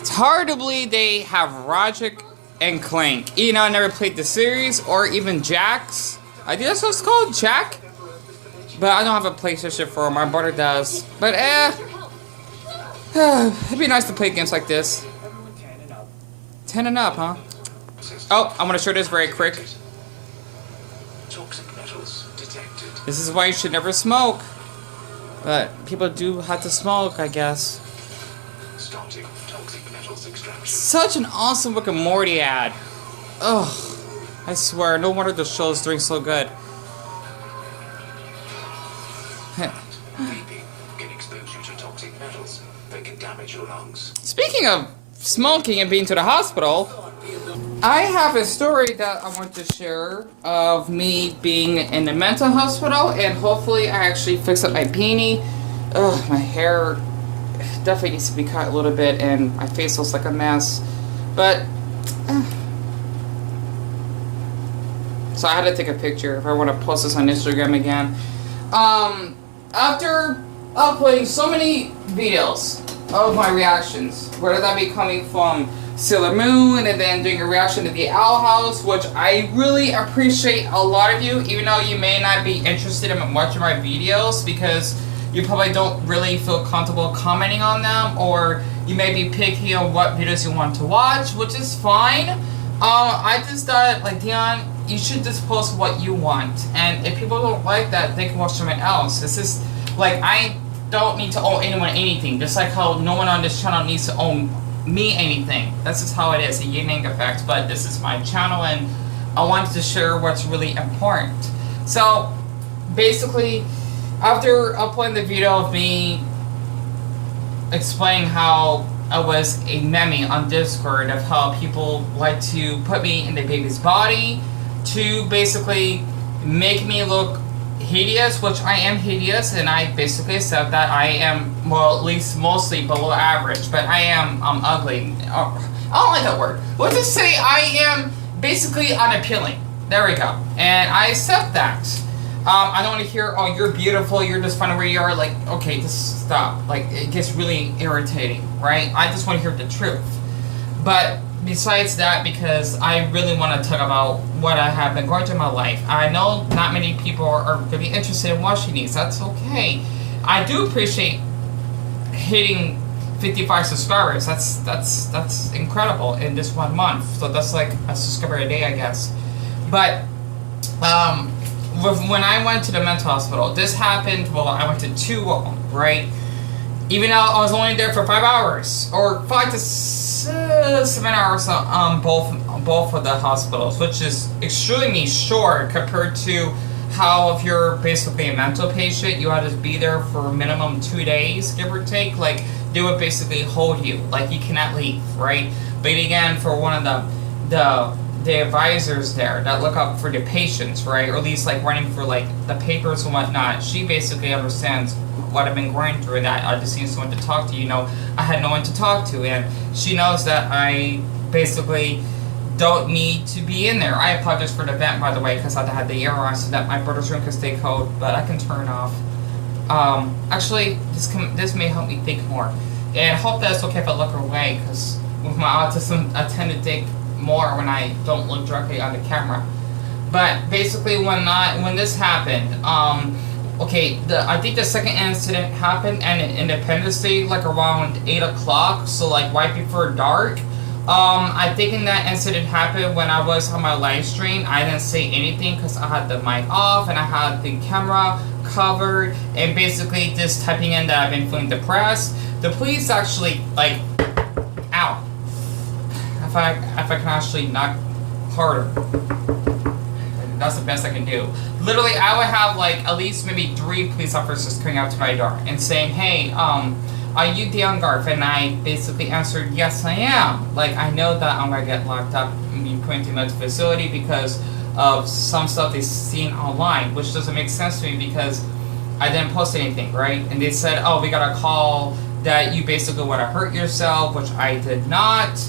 It's hard to believe they have Roger and Clank. You know, I never played the series or even Jax. I think that's what it's called, Jack. But I don't have a PlayStation 4. My brother does. But it'd be nice to play games like this. 10 and up, huh? Oh, I'm gonna show this very quick. This is why you should never smoke. But people do have to smoke, I guess. Such an awesome Rick and Morty ad. Ugh. I swear, no wonder the show is doing so good. Speaking of smoking and being to the hospital, I have a story that I want to share of me being in the mental hospital, and hopefully I actually fix up my beanie. Ugh, my hair definitely needs to be cut a little bit, and my face looks like a mess. But so I had to take a picture if I want to post this on Instagram again. After uploading so many videos of my reactions, whether that be coming from Sailor Moon and then doing a reaction to the Owl House, which I really appreciate a lot of you, even though you may not be interested in watching my videos because you probably don't really feel comfortable commenting on them, or you may be picky on what videos you want to watch, which is fine. I just thought, like, Deon, you should just post what you want, and if people don't like that, they can watch someone else. This is, like, I don't need to owe anyone anything, just like how no one on this channel needs to own me anything. That's just how it is, a yin-yang effect, but this is my channel, and I wanted to share what's really important. So, basically, after uploading the video of me explaining how I was a meme on Discord of how people like to put me in the baby's body to basically make me look hideous, which I am hideous, and I basically accept that I am, well, at least mostly below average, but I am ugly. I don't like that word. Let's just say I am basically unappealing. There we go. And I accept that. I don't want to hear, oh, you're beautiful, you're just funny where you are. Like, okay, just stop. Like, it gets really irritating, right? I just want to hear the truth. But besides that, because I really want to talk about what I have been going through in my life. I know not many people are going to be interested in watching these. That's okay. I do appreciate hitting 55 subscribers. That's incredible in just 1 month. So that's like a subscriber a day, I guess. But when I went to the mental hospital, this happened, well, I went to 2 of them, right? Even though I was only there for 5 hours, or 5 to 7 hours on both of the hospitals, which is extremely short compared to how if you're basically a mental patient, you had to be there for a minimum 2 days, give or take. Like, they would basically hold you, like you cannot leave, right? But again, for one of the advisors there that look up for the patients, right, or at least like running for like the papers and whatnot, she basically understands what I've been going through, and that I just need someone to talk to. You know, I had no one to talk to, and she knows that I basically don't need to be in there. I apologize for the vent, by the way, because I had the air on so that my brother's room could stay cold, but I can turn off. Actually, this may help me think more, and I hope that it's okay if I look away, because with my autism, I tend to think more when I don't look directly on the camera. But basically, when this happened, okay, I think the second incident happened in Independence Day, like around 8 o'clock, so like right before dark. I think in that incident happened when I was on my live stream. I didn't say anything because I had the mic off and I had the camera covered, and basically just typing in that I've been feeling depressed. The police actually, like, ow. If I can actually knock harder. That's the best I can do. Literally, I would have like at least maybe 3 police officers coming up to my door and saying, hey, are you Deon Garf? And I basically answered, yes, I am. Like, I know that I'm gonna get locked up and be put into a mental facility because of some stuff they've seen online, which doesn't make sense to me because I didn't post anything, right? And they said, oh, we got a call that you basically want to hurt yourself, which I did not.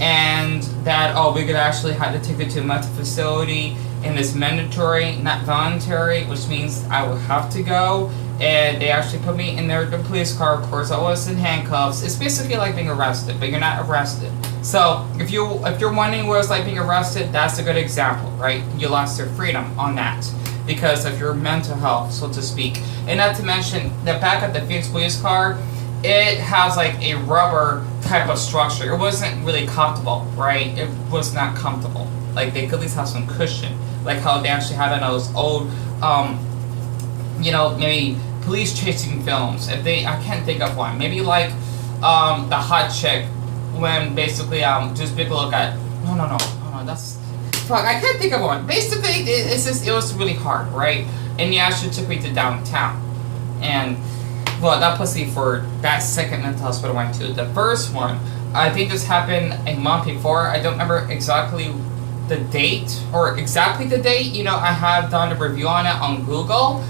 And that, oh, we could actually have to take you to a mental facility, and it's mandatory, not voluntary, which means I will have to go. and they actually put me in the police car. Of course, I was in handcuffs. It's basically like being arrested, but you're not arrested. So if you're wondering what it's like being arrested, that's a good example, right? You lost your freedom on that because of your mental health, so to speak. And not to mention, the back of the Phoenix police car, it has like a rubber type of structure. It wasn't really comfortable, right? It was not comfortable. Like, they could at least have some cushion, like how they actually had in those old, maybe police chasing films. If I can't think of one. Maybe like the Hot Chick, when basically just big look at. No, that's fuck. I can't think of one. Basically, it was really hard, right? And he actually took me to downtown, and well, that pussy for that second mental hospital I went to. The first one, I think this happened a month before. I don't remember exactly the date or exactly the date. I have done a review on it on Google.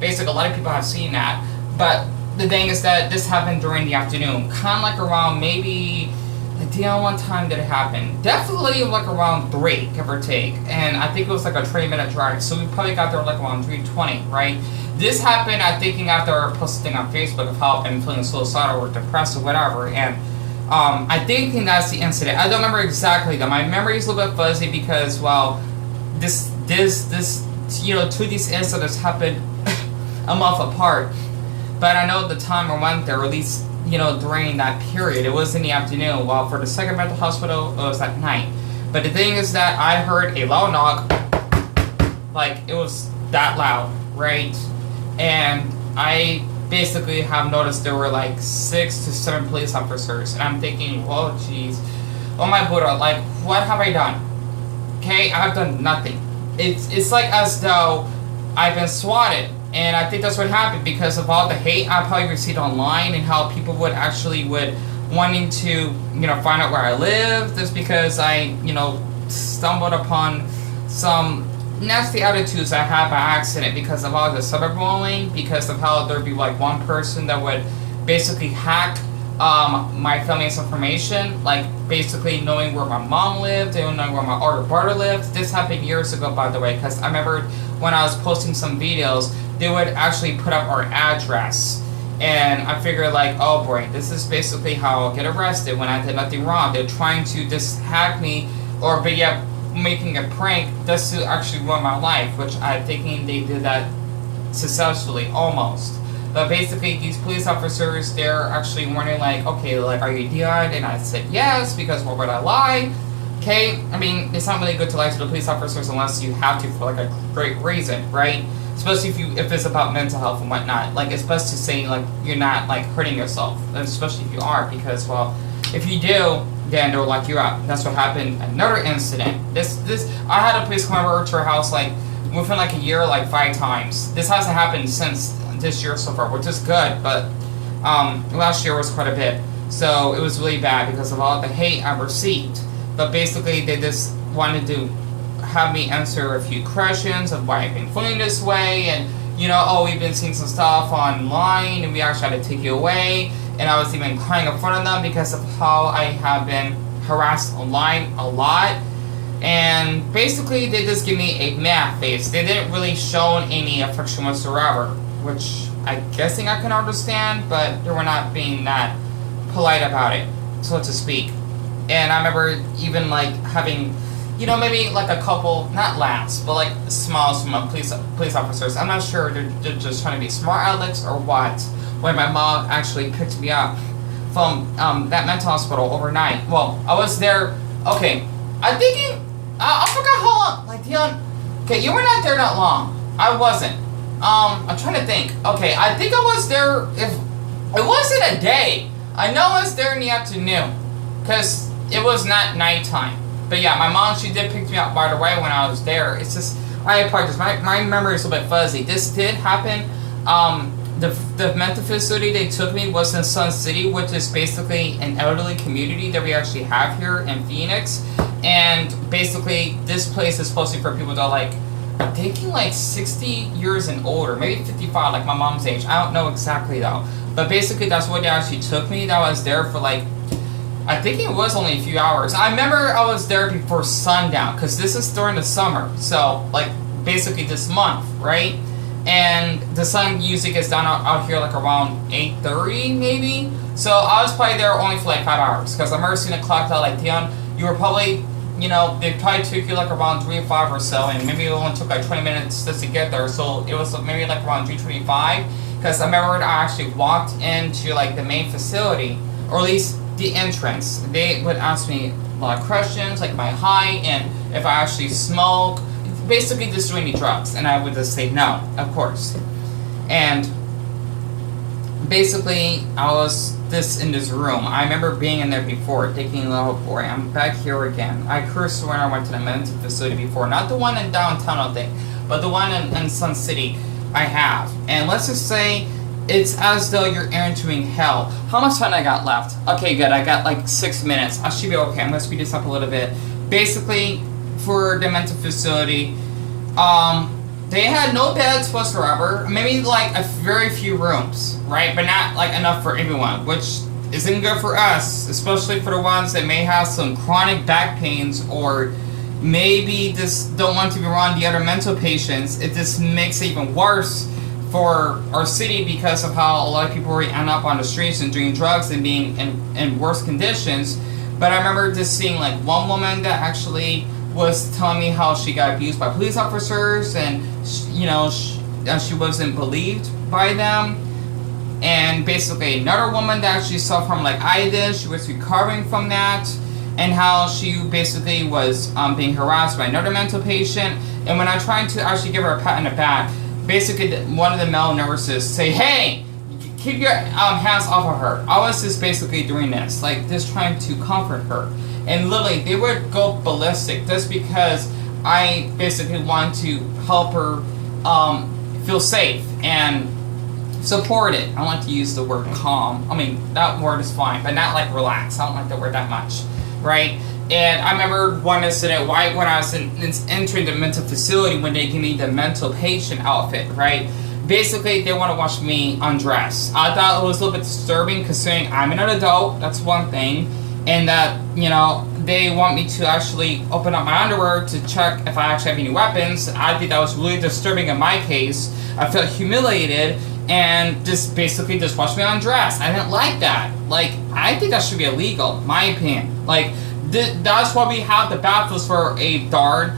Basically, a lot of people have seen that, but the thing is that this happened during the afternoon, kind of like around maybe the Deon one time that it happened. Definitely like around 3, give or take, and I think it was like a 20-minute drive, so we probably got there like around 3:20, right? This happened, I'm thinking, after I posted on Facebook of how I'm feeling suicidal or depressed or whatever, and I think that's the incident. I don't remember exactly though. My memory is a little bit fuzzy because, well, this two of these incidents happened a month apart. But I know the time I went there, or at least, during that period, it was in the afternoon. While for the second mental hospital, it was at night. But the thing is that I heard a loud knock, like it was that loud, right? And I basically have noticed there were like 6 to 7 police officers, and I'm thinking, well, jeez, oh my Buddha, like, what have I done? Okay, I've done nothing. It's like as though I've been swatted, and I think that's what happened because of all the hate I probably received online and how people would wanting to find out where I live. Just because I stumbled upon some nasty attitudes I had by accident because of all the cyberbullying, because of how there'd be like one person that would basically hack my family's information, like basically knowing where my mom lived and knowing where my older brother lived. This happened years ago, by the way, because I remember when I was posting some videos, they would actually put up our address. And I figured like, oh boy, this is basically how I'll get arrested when I did nothing wrong. They're trying to just hack me, or but yeah, making a prank just to actually ruin my life, which I'm thinking they did that successfully, almost. But basically, these police officers, they're actually wondering like, okay, like, are you Deon? And I said yes, because why would I lie? Okay, I mean, it's not really good to lie to the police officers unless you have to for like a great reason, right? Especially if it's about mental health and whatnot. Like, it's best to say like you're not like hurting yourself, especially if you are, because well, if you do, then they'll lock you up. That's what happened. Another incident. I had a police come over to our house like within like a year, like 5 times. This hasn't happened since this year so far, which is good, but last year was quite a bit. So it was really bad because of all the hate I received. But basically, they just wanted to have me answer a few questions of why I've been feeling this way, and oh, we've been seeing some stuff online, and we actually had to take you away. And I was even crying in front of them because of how I have been harassed online a lot. And basically, they just give me a meh face. They didn't really show any affection whatsoever, which I'm guessing I can understand, but they were not being that polite about it, so to speak. And I remember even like having, maybe like a couple, not laughs, but like smiles from police officers. I'm not sure they're just trying to be smart alecks or what. When my mom actually picked me up from that mental hospital overnight. Well, I was there. Okay, I'm thinking. I forgot how long. Like Deon. Okay, you were not there that long. I wasn't. I'm trying to think. Okay, I think I was there. If it wasn't a day, I know I was there in the afternoon, because it was not nighttime. But yeah, my mom, she did pick me up by the way when I was there. It's just, I apologize. My memory is a bit fuzzy. This did happen. The mental facility they took me was in Sun City, which is basically an elderly community that we actually have here in Phoenix. And basically, this place is supposed to be for people that are like, I'm thinking like 60 years and older, maybe 55, like my mom's age. I don't know exactly though. But basically, that's what they actually took me. That was there for like, I think it was only a few hours. I remember I was there before sundown, because this is during the summer. So, like, basically this month, right? and the sun usually gets down out here like around 8:30 maybe. So I was probably there only for like 5 hours, because I remember seeing the clock out like, Deon, you were probably, you know, they probably took you like around 3 or 5 or so, and maybe it only took like 20 minutes just to get there. So it was maybe like around 3:25, because I remember I actually walked into like the main facility, or at least the entrance. They would ask me a lot of questions, like my height and if I actually smoke, basically just doing any drugs, and I would just say no, of course. And basically I was this in this room. I remember being in there before, thinking, oh boy, I'm back here again. I cursed when I went to the mental facility before, not the one in downtown, I think, but the one in Sun City I have. And let's just say it's as though you're entering hell. How much time I got left? Okay, good. I got like 6 minutes. I should be okay. I'm gonna speed this up a little bit. Basically, for the mental facility, they had no beds whatsoever. Maybe like a very few rooms, right? But not like enough for everyone, which isn't good for us, especially for the ones that may have some chronic back pains, or maybe just don't want to be around the other mental patients. It just makes it even worse for our city, because of how a lot of people already end up on the streets and doing drugs and being in worse conditions. But I remember just seeing like one woman that actually was telling me how she got abused by police officers, and you know, she wasn't believed by them. And basically another woman that actually suffered from like I did, she was recovering from that, and how she basically was being harassed by another mental patient. And when I tried to actually give her a pat on the back, basically one of the male nurses say, hey, keep your hands off of her. I was just basically doing this, like just trying to comfort her. And literally, they would go ballistic just because I basically want to help her feel safe and supported. I like to use the word calm. I mean, that word is fine, but not like relax. I don't like that word that much, right? And I remember one incident when I was entering the mental facility, when they gave me the mental patient outfit, right? Basically, they want to watch me undress. I thought it was a little bit disturbing, considering I'm an adult, that's one thing, and that, you know, they want me to actually open up my underwear to check if I actually have any weapons. I think that was really disturbing in my case. I felt humiliated, and just basically just watch me undress. I didn't like that. Like, I think that should be illegal, my opinion. Like, that's why we have the bathrooms for a darn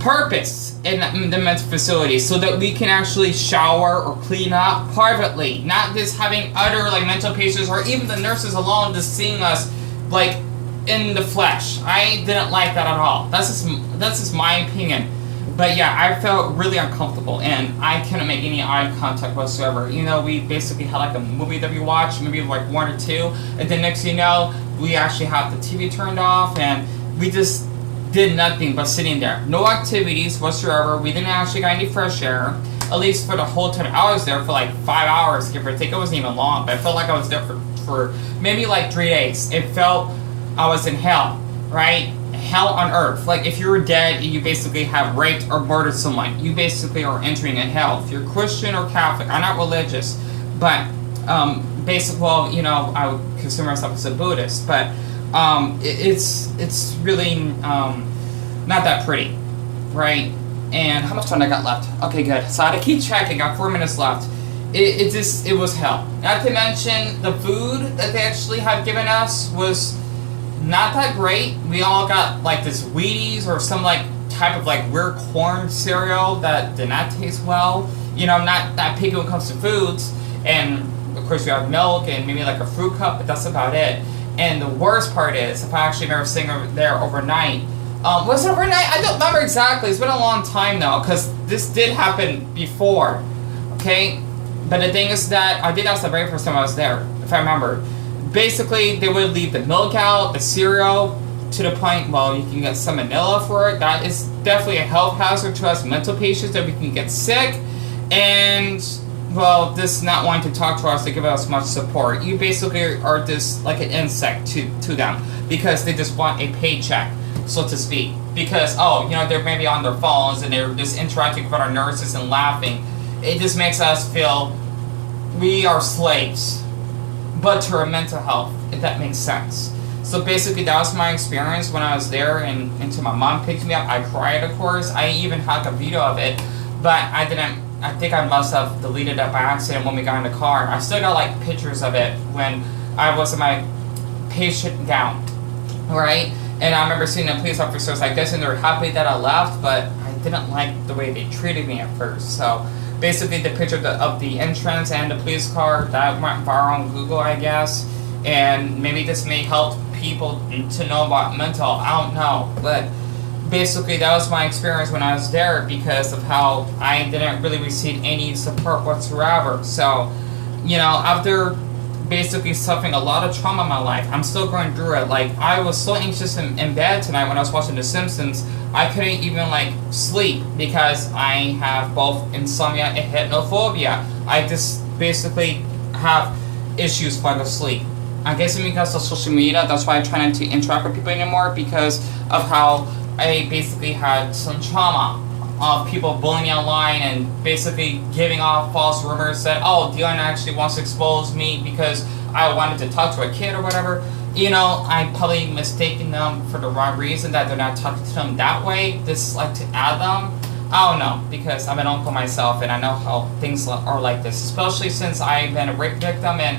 purpose in the mental facility, so that we can actually shower or clean up privately, not just having other like mental patients or even the nurses alone just seeing us like in the flesh. I didn't like that at all. That's just my opinion. But yeah, I felt really uncomfortable, and I couldn't make any eye contact whatsoever. You know, we basically had like a movie that we watched, maybe like one or two, and then next thing you know, we actually had the TV turned off, and we just did nothing but sitting there. No activities whatsoever. We didn't actually get any fresh air, at least for the whole time. I was there for like 5 hours, give or take. It wasn't even long, but I felt like I was there for maybe like 3 days. It felt I was in hell, right? Hell on earth. Like, if you were dead and you basically have raped or murdered someone, you basically are entering a hell. If you're Christian or Catholic, I'm not religious, but basically, well, you know, I would consider myself as a Buddhist, but it's really not that pretty, right? And how much time I got left? Okay, good. So I had to keep checking. I got 4 minutes left. It was hell. Not to mention the food that they actually had given us was not that great. We all got like this Wheaties or some like type of like weird corn cereal that did not taste well. You know, I'm not that picky when it comes to foods. And of course we have milk and maybe like a fruit cup, but that's about it. And the worst part is, if I actually remember staying over there overnight, was it overnight? I don't remember exactly. It's been a long time now, because this did happen before, okay? But the thing is that I did ask the very first time I was there, if I remember. Basically, they would leave the milk out, the cereal, to the point, well, you can get salmonella for it. That is definitely a health hazard to us mental patients, that we can get sick. And, well, just not wanting to talk to us to give us much support. You basically are just like an insect to them, because they just want a paycheck, so to speak. Because, oh, you know, they're maybe on their phones and they're just interacting with our nurses and laughing. It just makes us feel we are slaves, but to our mental health, if that makes sense. So basically, that was my experience when I was there, and until my mom picked me up. I cried, of course. I even had a video of it, but I didn't I think I must have deleted it by accident when we got in the car. I still got like pictures of it when I was in my patient gown, right? And I remember seeing the police officers like this, and they were happy that I left, but I didn't like the way they treated me at first. So basically, the picture of the entrance and the police car that went viral on Google, I guess. And maybe this may help people to know about mental. I don't know, but basically that was my experience when I was there because of how I didn't really receive any support whatsoever. So, you know, after basically suffering a lot of trauma in my life, I'm still going through it. Like, I was so anxious in bed tonight when I was watching The Simpsons, I couldn't even like sleep because I have both insomnia and hypnophobia. I just basically have issues falling asleep. I guess because of social media, that's why I try not to interact with people anymore, because of how I basically had some trauma of people bullying me online and basically giving off false rumors that, oh, Deon actually wants to expose me because I wanted to talk to a kid or whatever. You know, I'm probably mistaking them for the wrong reason, that they're not talking to them that way. Just like to add them. I don't know, because I'm an uncle myself and I know how things are like this, especially since I've been a rape victim. And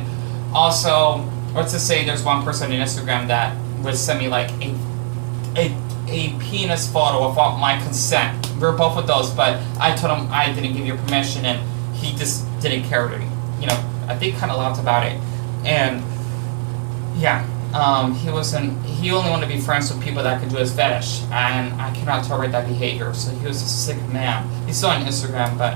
also, let's just say there's one person on Instagram that would send me like a penis photo without my consent. We were both with those, but I told him I didn't give you permission, and he just didn't care to, you know, I think kind of laughed about it. And yeah, he only wanted to be friends with people that could do his fetish, and I cannot tolerate that behavior. So he was a sick man. He's still on Instagram, but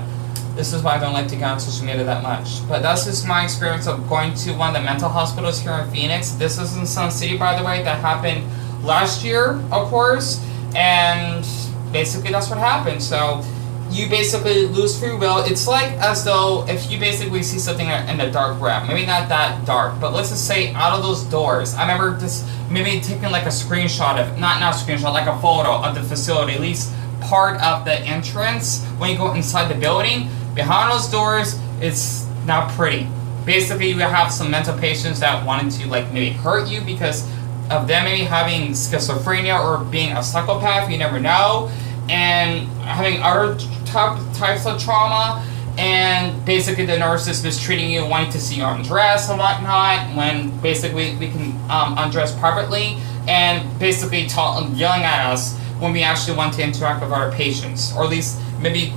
this is why I don't like to go on social media that much. But that's just my experience of going to one of the mental hospitals here in Phoenix. This is in Sun City, by the way. That happened last year, of course, and basically that's what happened. So you basically lose free will. It's like as though if you basically see something in the dark web, maybe not that dark, but let's just say out of those doors. I remember just maybe taking like a screenshot of, not a screenshot, like a photo of the facility, at least part of the entrance when you go inside the building. Behind those doors, it's not pretty. Basically, you have some mental patients that wanted to like maybe hurt you because of them maybe having schizophrenia or being a psychopath, you never know, and having other types of trauma, and basically the nurse is mistreating you, wanting to see you undress and whatnot, when basically we can undress privately, and basically yelling at us when we actually want to interact with our patients, or at least maybe